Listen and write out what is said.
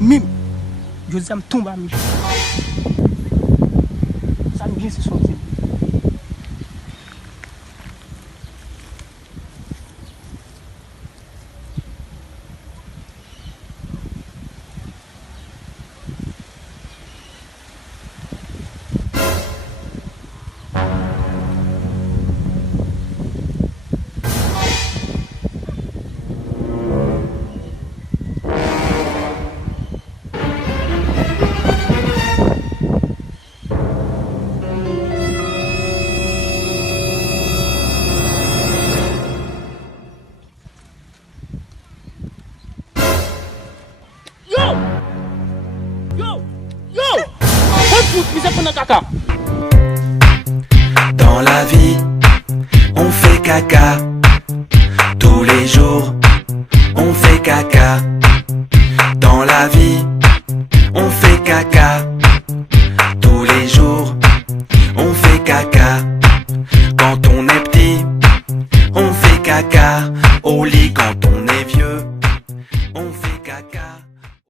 Même, je dis, me tombe à Michel. Ça me vient, c'est son type. Dans la vie, on fait caca. Tous les jours, on fait caca. Dans la vie, on fait caca. Tous les jours, on fait caca. Quand on est petit, on fait caca.